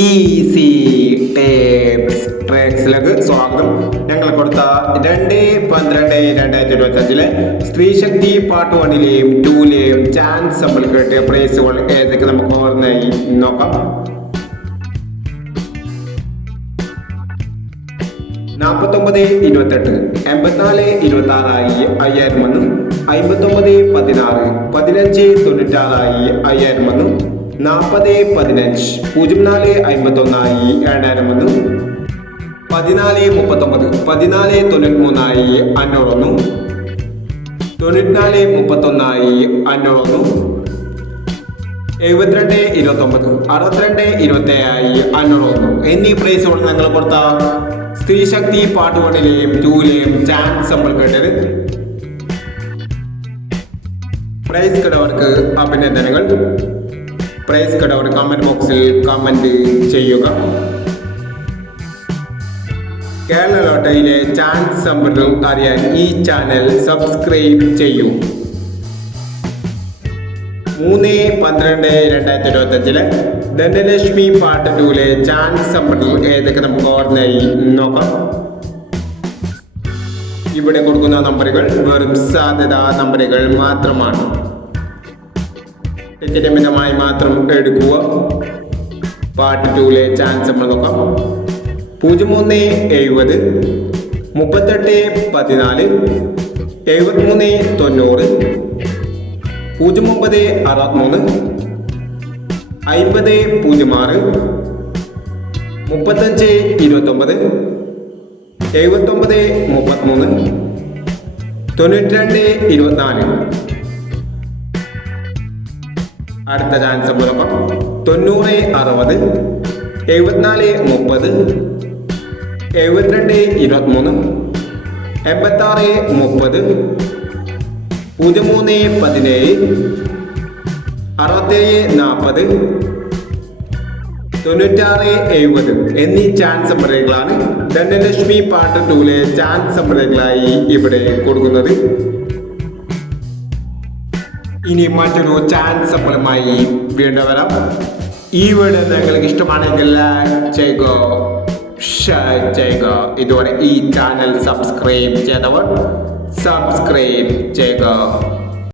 Easy tapes ട്രാക്സിലേക്ക് സ്വാഗതം. ഞങ്ങൾ കൊടുത്ത 2/12/2025 സ്ത്രീശക്തി പാർട്ട് 1ലെയും 2ലെയും ചാൻസ് നമ്മൾ കേട്ടിയ പ്രൈസുകൾ ഏതൊക്കെ നമുക്ക് ഓർമ്മയായി നോക്കാം. 49-28 84-26 5000 59-16 15-96 5000 40-15 04-51 7000 14-39 14-93 500 94-31 500 72-29 62-27 500 എന്നീ പ്രൈസുകൾ ഞങ്ങൾ കൊടുത്ത സ്ത്രീശക്തി പാർട്ട് 1ലെയും 2ലെയും ചാൻസ് നമ്മൾ കേട്ടത്. പ്രൈസ് കിടവർക്ക് അഭിനന്ദനങ്ങൾ. പ്രൈസ് കിടവർ കമന്റ് ബോക്സിൽ കമന്റ് ചെയ്യുക. കേരള ലോട്ടറിയിലെ ചാൻസ് നമ്പറുകൾ അറിയാൻ ഈ ചാനൽ സബ്സ്ക്രൈബ് ചെയ്യൂ. 3/12/2025 ധനലക്ഷ്മി പാർട്ട് 2ലെ ചാൻസ് നമ്പറുകൾ ഏതൊക്കെ നമുക്ക് ഓർമ്മയായി നോക്കാം. ഇവിടെ കൊടുക്കുന്ന നമ്പറുകൾ വെറും സാധ്യതാ നമ്പറുകൾ മാത്രമാണ്. ടിക്കറ്റ് മിതമായി മാത്രം എടുക്കുക. പാർട്ട് 2ലെ ചാൻസ് നമ്മൾ നോക്കാം. 03-70 38-14 73-90 09-63 50-06 35-29 79-33 92-24. അടുത്ത ചാൻസ് നമ്മൾ നോക്കാം. 90-60 74-30 72-23 86-30 03-17 67-40 96-70 എന്നീ ചാൻസ് നമ്പറുകളാണ് ധനലക്ഷ്മി പാർട്ട് 2ലെ ചാൻസ് നമ്പറുകളായി ഇവിടെ കൊടുക്കുന്നത്. ഇനി മറ്റൊരു ചാൻസ് നമ്പറുമായി വീണ്ടും വരാം. ഈ വീഡിയോ നിങ്ങൾക്ക് ഇഷ്ടമാണെങ്കിൽ ലൈക്ക് ചെയ്യുക, ഷെയർ ചെയ്യുക. ഇതുവരെ ഈ ചാനൽ സബ്സ്ക്രൈബ് ചെയ്തവർ സബ്സ്ക്രൈബ് ചെയ്യുക.